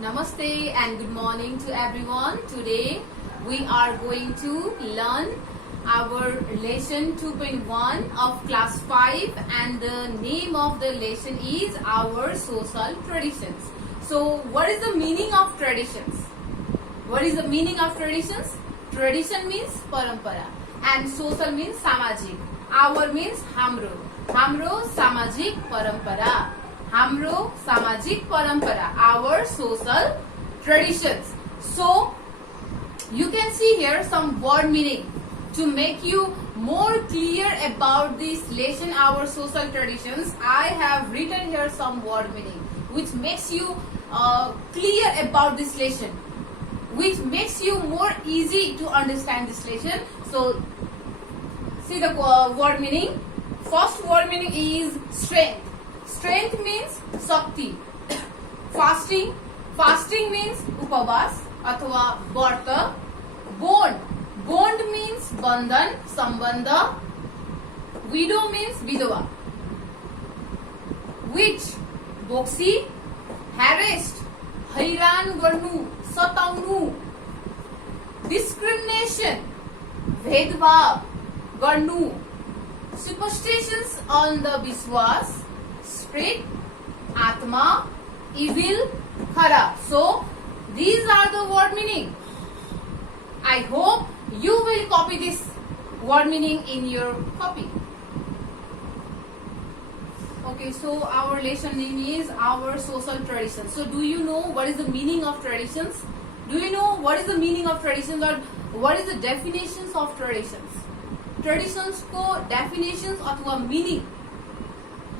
Namaste and good morning to everyone. Today we are going to learn our lesson 2.1 of class 5 and the name of the lesson is our social traditions. So what is the meaning of traditions? What is the meaning of traditions? Tradition means parampara and social means samajik. Our means hamro. Hamro samajik parampara. Hamro samajik parampara, our social traditions. So you can see here some word meaning to make you more clear about this lesson, our social traditions. I have written here some word meaning which makes you clear about this lesson, which makes you more easy to understand this lesson. So see the word meaning. First word meaning is strength. Strength means shakti. Fasting. Fasting means upavas अथवा व्रत. Bond. Bond means bandhan, sambandha. Widow means vidova. Witch. बोक्सी. Harassed. हैरान गर्नु, सताउनु. Discrimination. भेदभाव गर्नु. Superstitions on the विश्वास. Spirit, Atma, evil, khara. So these are the word meaning. I hope you will copy this word meaning in your copy. Okay, so our lesson name is our social traditions. So do you know what is the meaning of traditions? Do you know what is the meaning of traditions or what is the definitions of traditions? Traditions को definitions अथवा meaning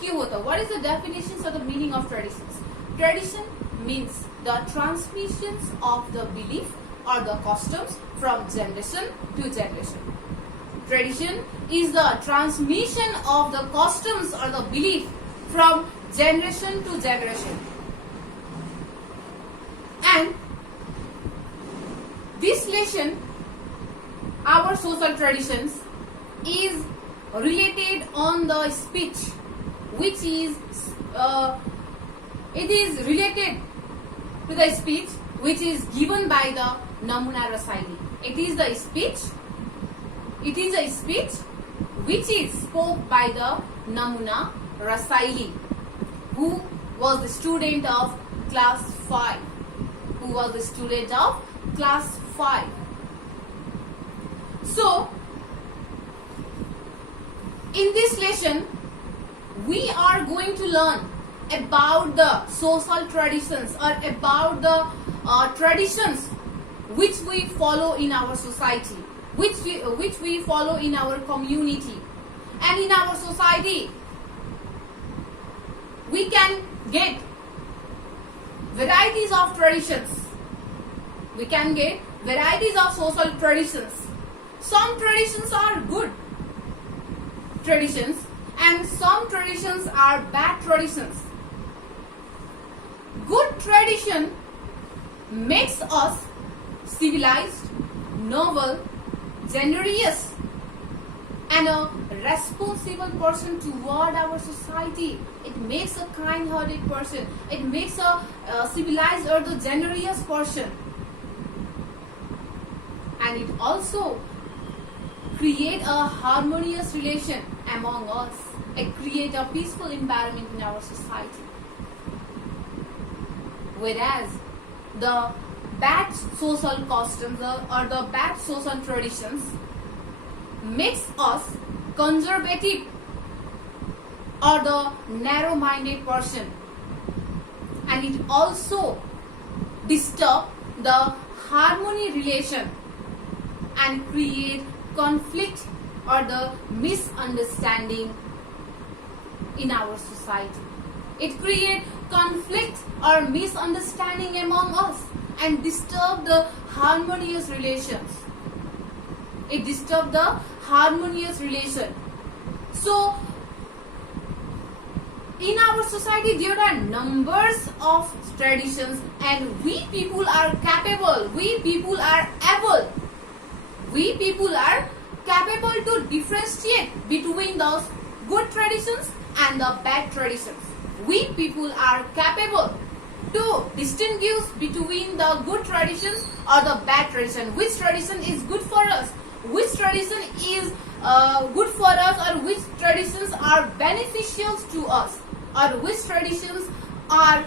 क्यों होता? What is the definitions or the meaning of traditions? Tradition means the transmissions of the belief or the customs from generation to generation. Tradition is the transmission of the customs or the belief from generation to generation. And this lesson, our social traditions, is related on the speech, which is it is related to the speech which is given by the Namuna Rasaili. It is the speech which is spoke by the Namuna Rasaili, who was the student of class 5. So in this lesson we are going to learn about the social traditions or about the traditions which we follow in our society, which we follow in our community. And in our society we can get varieties of traditions. We can get varieties of social traditions. Some traditions are good traditions and some traditions are bad traditions. Good tradition makes us civilized, noble, generous and a responsible person toward our society. It makes a kind-hearted person. It makes a civilized or the generous person. And it also create a harmonious relation among us. It create a peaceful environment in our society. Whereas the bad social customs or the bad social traditions makes us conservative or the narrow-minded person, and it also disturb the harmony relation and create conflict or the misunderstanding in our society. It creates conflict or misunderstanding among us and disturb the harmonious relations. It disturbs the harmonious relation. So in our society there are numbers of traditions and we people are capable, we people are able, we people are capable to differentiate between those good traditions and the bad traditions. We people are capable to distinguish between the good traditions or the bad tradition. Which tradition is good for us? Which tradition is good for us, or which traditions are beneficial to us, or which traditions are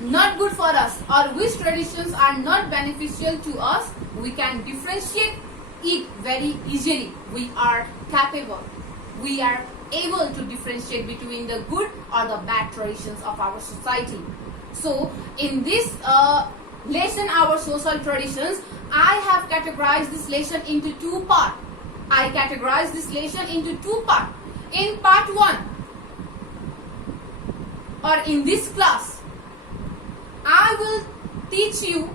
not good for us, or which traditions are not beneficial to us. We can differentiate it very easily. We are capable. We are able to differentiate between the good or the bad traditions of our society. So in this lesson, our social traditions, I have categorized this lesson into two parts. I categorize this lesson into two parts. In part 1, or in this class, I will teach you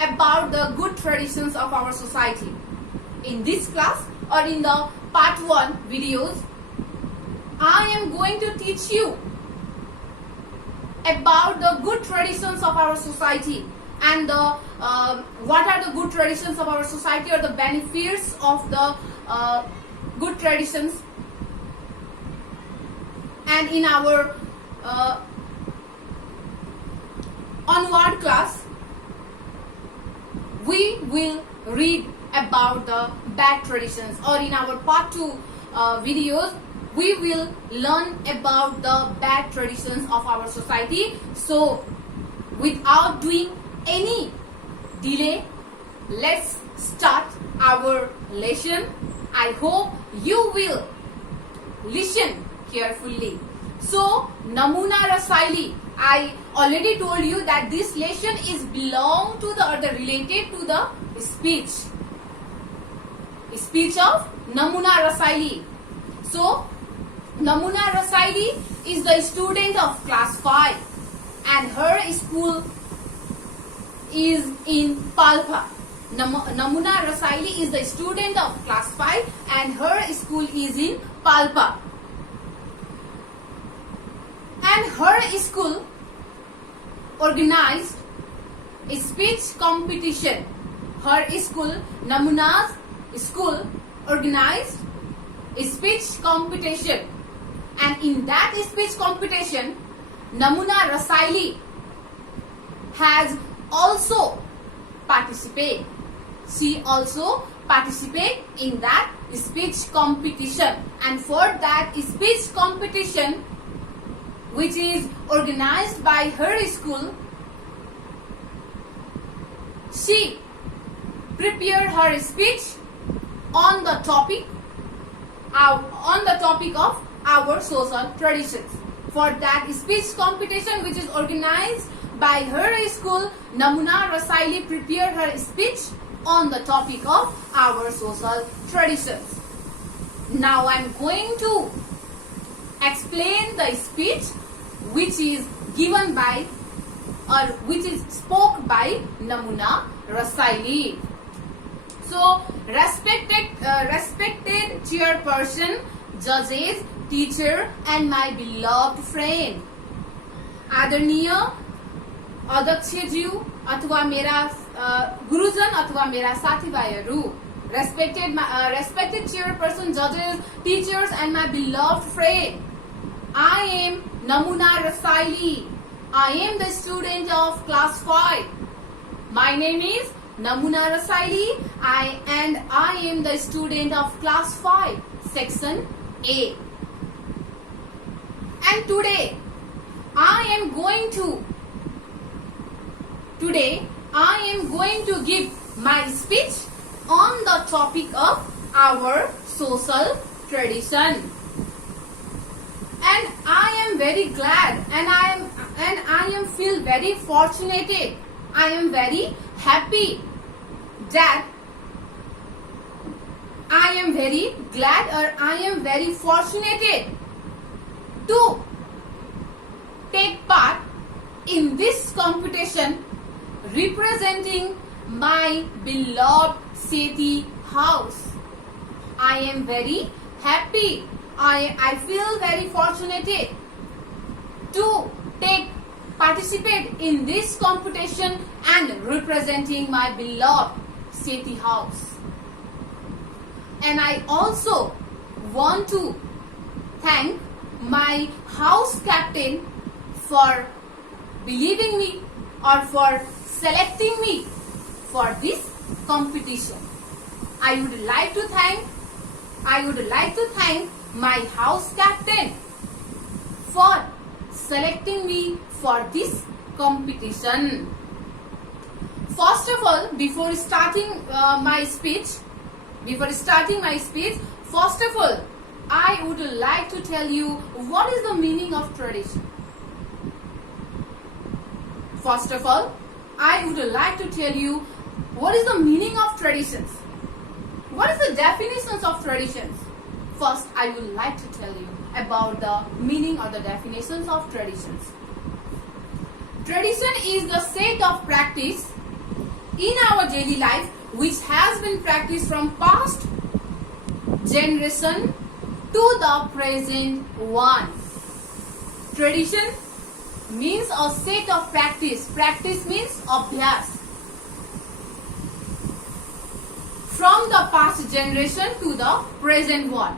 about the good traditions of our society. In this class, or in the part 1 videos, I am going to teach you about the good traditions of our society, and the what are the good traditions of our society, or the benefits of the good traditions. And in our onward class, we will read about the bad traditions, or in our part 2 videos, we will learn about the bad traditions of our society. So without doing any delay, let's start our lesson. I hope you will listen carefully. So Namuna Rasaili, I already told you that this lesson is belong to the, or the related to the speech of Namuna Rasaili. So Namuna Rasaili is the student of class 5, and her school is in Palpa. Namuna Rasaili is the student of class 5, and her school is in Palpa. And her school organized a speech competition. Her school, Namuna's school, organized a speech competition. And in that speech competition, Namuna Rasaili has also participated. She also participated in that speech competition. And for that speech competition, which is organized by her school, she prepared her speech on the topic of our social traditions. For that speech competition, which is organized by her school, Namuna Rasaili prepared her speech on the topic of our social traditions. Now I am going to explain the speech which is given by, or which is spoke by Namuna Rasaili. So respected chairperson, judges, teacher, and my beloved friend, आदरणीय अध्यक्षज्यू अथवा मेरा गुरुजन अथवा मेरा साथीभाइहरू, respected chairperson, judges, teachers, and my beloved friend, I am Namuna Rasaili. I am the student of class 5. My name is Namuna Rasaili, and I am the student of class 5, section A. And today I am going to give my speech on the topic of our social tradition. And I am very glad, and I am feel very fortunate. I am very happy that I am very glad, or I am very fortunate to take part in this competition representing my beloved Sethi house. I am very happy. I feel very fortunate to participate in this competition and representing my beloved Sethi house. And I also want to thank my house captain for believing me or for selecting me for this competition. I would like to thank my house captain for selecting me for this competition. First of all, before starting my speech, first of all, I would like to tell you what is the meaning of tradition. First of all, I would like to tell you what is the meaning of traditions. What is the definitions of traditions? First, I would like to tell you about the meaning or the definitions of traditions. Tradition is the set of practice in our daily life which has been practiced from past generation to the present one. Tradition means a set of practice. Practice means abhyas. From the past generation to the present one.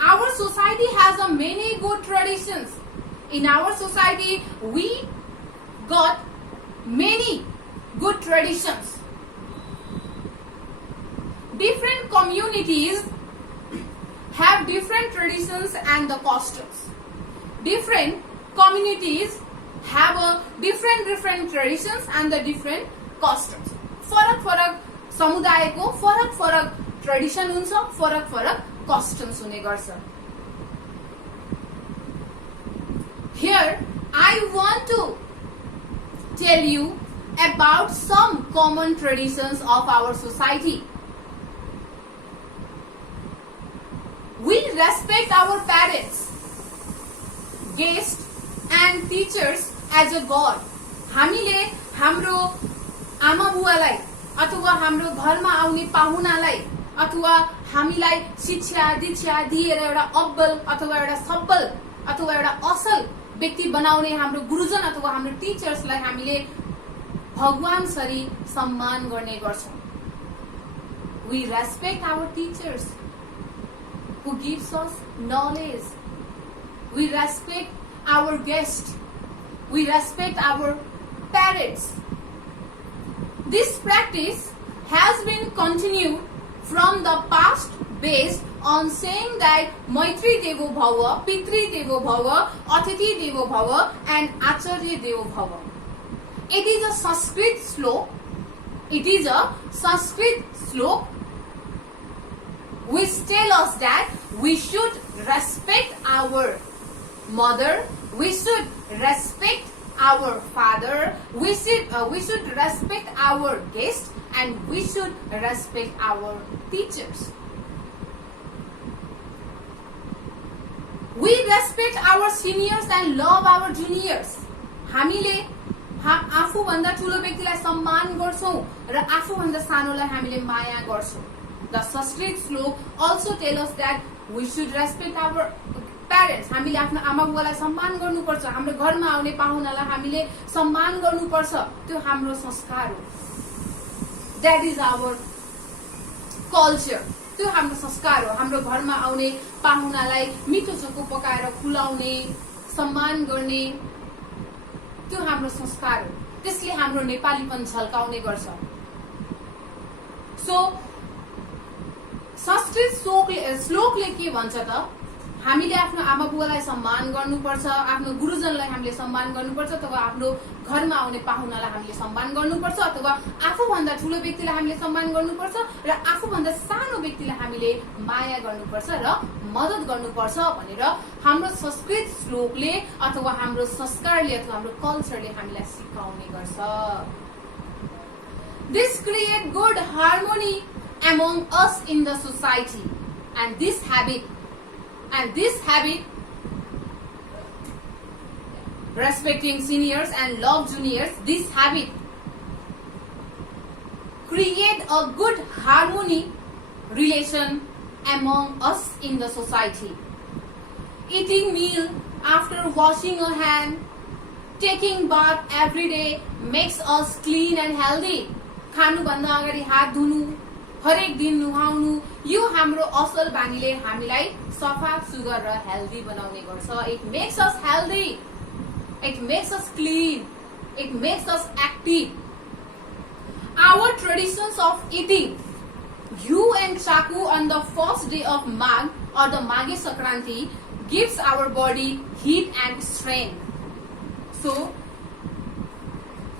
Our society has a many good traditions. In our society, we got many good traditions. Different communities have different traditions and the customs. Different communities have a different traditions and the different customs. फरक समुदायको फरक tradition हुन्छ, फरक customs हुने गर्छ. Here I want to tell you about some common traditions of our society. We respect our parents, guests and teachers as a god. हामीले हाम्रो आमा बुवालाई अथवा हाम्रो घरमा आउने पाहुनालाई अथवा हामीलाई शिक्षा दीक्षा दिएर एउटा अब्बल अथवा एउटा सब्बल अथवा एउटा असल व्यक्ति बनाउने हाम्रो गुरुजन अथवा हाम्रो टिचर्सलाई हामीले भगवान सरी सम्मान गर्ने गर्छौं. We respect our teachers who gives us knowledge. We respect our guests. We respect our parents. This practice has been continued from the past based on saying that Maitri Devo Bhava, Pitri Devo Bhava, Atithi Devo Bhava and Acharya Devo Bhava. It is a Sanskrit slok. Which tell us that we should respect our mother, we should respect our father, we should respect our guests, and we should respect our teachers. We respect our seniors and love our juniors. हामीले आफूभन्दा ठुलो व्यक्तिलाई सम्मान गर्छौं र आफूभन्दा सानोलाई हामीले माया गर्छौं. The Sanskrit slok also tell us that we should respect our parents. हामीले आफ्नो आमा बुवालाई सम्मान गर्नुपर्छ. हाम्रो घरमा आउने पाहुनालाई हामीले सम्मान गर्नुपर्छ. त्यो हाम्रो संस्कार हो. That is our culture. त्यो हाम्रो संस्कार हो. हाम्रो घरमा आउने पाहुनालाई मिठो चोखो पकाएर खुलाउने, सम्मान गर्ने, त्यो हाम्रो संस्कार हो. त्यसले हाम्रो नेपालीपन झल्काउने गर्छ. सो संस्कृत श्लोकले के भन्छ त? हामीले आफ्नो आमा बुवालाई सम्मान गर्नुपर्छ, आफ्नो गुरुजनलाई हामीले सम्मान गर्नुपर्छ, अथवा आफ्नो घरमा आउने पाहुनालाई हामीले सम्मान गर्नुपर्छ, अथवा आफूभन्दा ठुलो व्यक्तिलाई हामीले सम्मान गर्नुपर्छ र आफूभन्दा सानो व्यक्तिलाई हामीले माया गर्नुपर्छ र मद्दत गर्नुपर्छ भनेर हाम्रो संस्कृत श्लोकले अथवा हाम्रो संस्कारले अथवा हाम्रो कल्चरले हामीलाई सिकाउने गर्छ. This create good harmony among us in the society, and this habit respecting seniors and love juniors, this habit create a good harmony relation among us in the society. Eating meal after washing a hand, taking bath every day makes us clean and healthy. खानु भन्दा अगाडि हात धुनु, हरेक दिन नुहाउनु, यो हाम्रो असल बानीले हामीलाई सफा सुग्घर र हेल्दी बनाउने गर्छ. It makes us healthy. It makes us clean. It makes us active. Our traditions of eating ghu and chaku on the first day of Magh or the Maghe Sankranti gives our body heat and strength. So,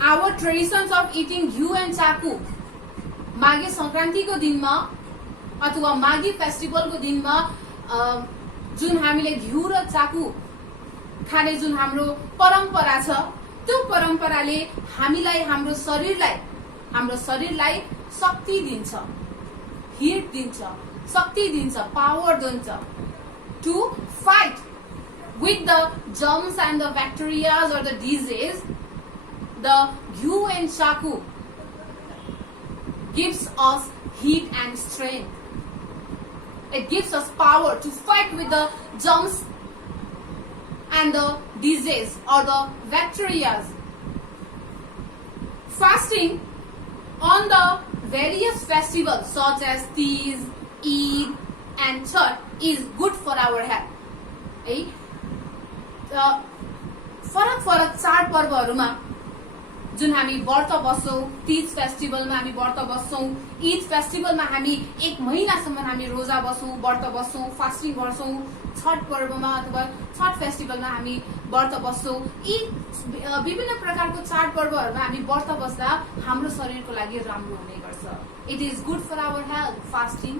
our traditions of eating ghu and chaku Maghe Sankranti को दिनमा अथवा Maghi festival को दिनमा जुन हामीले घिउ र चाकु खाने जुन हाम्रो परम्परा छ त्यो परम्पराले हामीलाई हाम्रो शरीरलाई शक्ति दिन्छ, हिट दिन्छ, शक्ति दिन्छ, पावर दिन्छ to fight with the germs and the bacteria or the disease. The ghu and chaku gives us heat and strength. It gives us power to fight with the germs and the disease or the bacteria. Fasting on the various festivals such as Teej, Eid and Chhath is good for our health. फरक चाड पर्वहरुमा जुन हामी व्रत बस्छौं, तीज फेस्टिभलमा हामी व्रत बस्छौं, ईद फेस्टिभलमा हामी एक महिनासम्म हामी रोजा बस्छौं, व्रत बस्छौं, फास्टिङ गर्छौं, छठ पर्वमा अथवा छठ फेस्टिभलमा हामी व्रत बस्छौं। यी विभिन्न प्रकारको चाड पर्वहरुमा हामी व्रत बस्दा हाम्रो शरीरको लागि राम्रो हुने गर्छ। It is good for our health. Fasting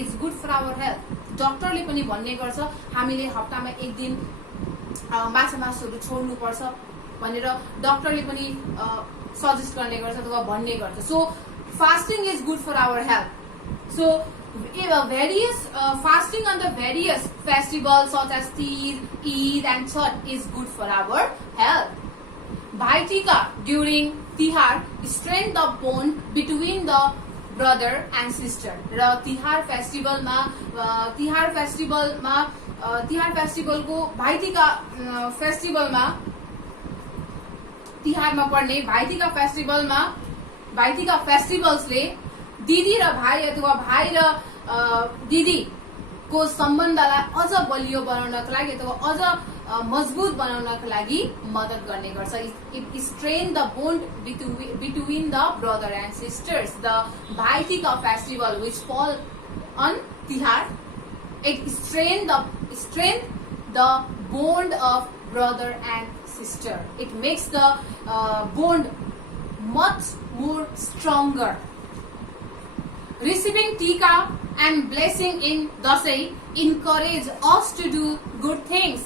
is good for our health. डाक्टरले पनि भन्ने गर्छ हामीले हप्तामा एक दिन माछा मासुहरू छोड्नु पर्छ भनेर डाक्टरले पनि सजेस्ट गर्ने गर्छ अथवा भन्ने गर्छ। So fasting is good for our health. सो various fasting on the various festivals such as Teej, Eid and Chhath is good for our health. Bhai Tika during Tihar strengthen the bond between the brother and sister. र Tihar festival को भाइ टिका फेस्टिभलमा तिहारमा पर्ने भाइ टिका फेस्टिभलमा भाइ टिका फेस्टिभल्सले दिदी र भाइ अथवा भाइ र दिदी को सम्बन्धलाई अझ बलियो बनाउनको लागि अथवा अझ मजबुत बनाउनको लागि मद्दत गर्ने गर्छ। It strain the bond between the brother end sisters. The भाइ टिका फेस्टिभल व्हिच फल अन तिहार, it strength the bond of brother and sister. It makes the bond much more stronger. Receiving tika and blessing in Dasai encourage us to do good things.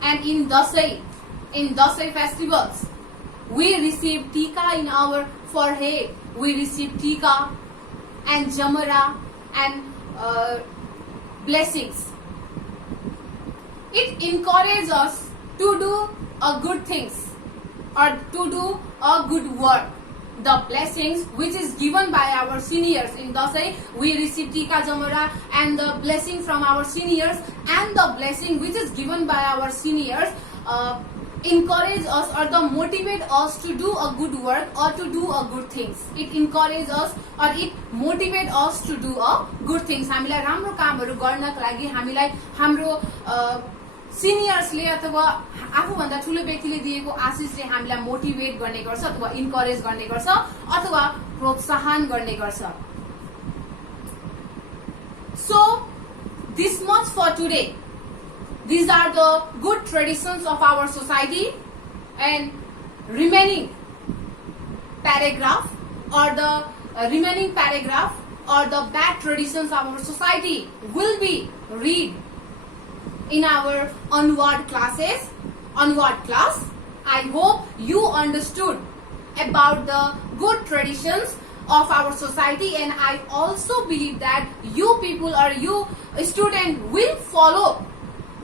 And in Dasai festivals, we receive tika in our forehead. We receive tika and jamara and blessings. It encourages us to do good things or to do a good work. The blessings which is given by our seniors in Dasai, we receive tika jamara and the blessing from our seniors, and the blessing which is given by our seniors encourage us or the motivate us to do a good work or to do a good things. It encourages us or it motivate us to do a good things. हामीलाई राम्रो कामहरु गर्नको लागि हामीलाई हाम्रो सिनियर्सले अथवा आफूभन्दा ठूलो व्यक्तिले दिएको आशिषले हामीलाई मोटिभेट गर्ने गर्छ अथवा इन्करेज गर्ने गर्छ अथवा प्रोत्साहन गर्ने गर्छ। So this much for today. These are the good traditions of our society, and remaining paragraph or the bad traditions of our society will be read in our onward class. I hope you understood about the good traditions of our society, and I also believe that you people or you student will follow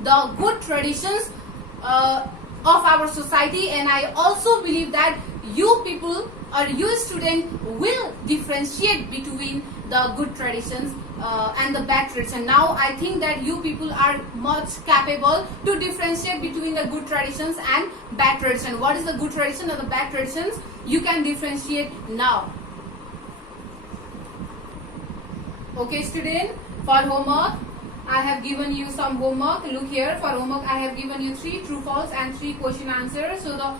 the good traditions of our society, and I also believe that you people or you student will differentiate between the good traditions and the bad tradition. Now I think that you people are much capable to differentiate between the good traditions and bad tradition. What is the good tradition or the bad traditions? You can differentiate now. Okay student, for homework I have given you some homework. Look here, for homework I have given you 3 true false and 3 question answers. So the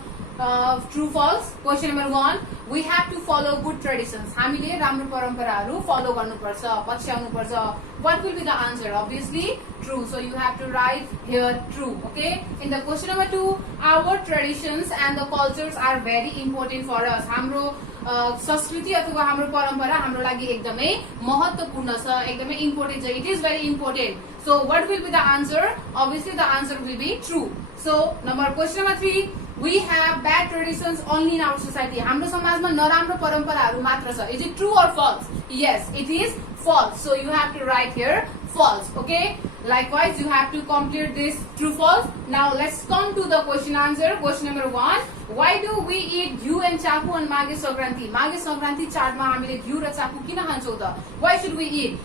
true false question number 1, we have to follow good traditions. हामीले राम्रो परम्पराहरू follow गर्नुपर्छ, पछ्याउनुपर्छ. What will be the answer? Obviously true. So you have to write here true. Okay. In the question number 2, our traditions and the cultures are very important for us. हाम्रो संस्कृति अथवा हाम्रो परम्परा हाम्रो लागि एकदमै महत्त्वपूर्ण छ, एकदमै इम्पोर्टेन्ट छ. It is very important. So what will be the answer? Obviously the answer will be true. So question number 3, we have bad traditions only in our society. हाम्रो समाजमा नराम्रो परम्पराहरू मात्र छ. Is it true or false? Yes, it is false. So you have to write here false. Okay. Likewise, you have to complete this true false. Now let's come to the question answer. Question number 1, why do we eat घिउ and चाकु on Maghe Sankranti? Maghe Sankranti चाडमा हामीले घिउ र चाकु किन खान्छौं त? Why should we eat?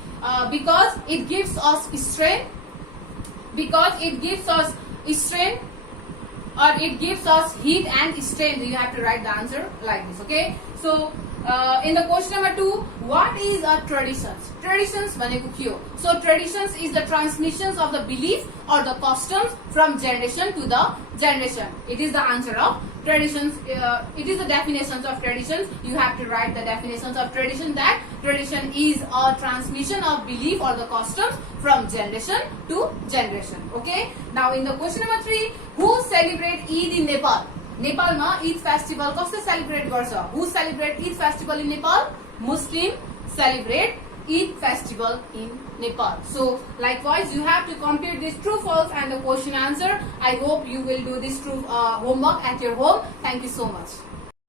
Because it gives us strength. Because it gives us strength, or it gives us heat and strength. You have to write the answer like this. Okay. So in the question number 2, what is a traditions? Traditions भनेको के हो? So traditions is the transmissions of the belief or the customs from generation to the generation. It is the answer of traditions. It is the definitions of traditions. You have to write the definitions of tradition, that tradition is a transmission of belief or the customs from generation to generation. Okay. Now in the question number 3, who celebrate Eid in Nepal? नेपालमा Eid festival कसले celebrate गर्छ? Who celebrate Eid festival in Nepal? Muslim celebrate Eid festival in Nepal. So likewise, you have to complete this true false and the question answer. I hope you will do this true homework at your home. Thank you so much.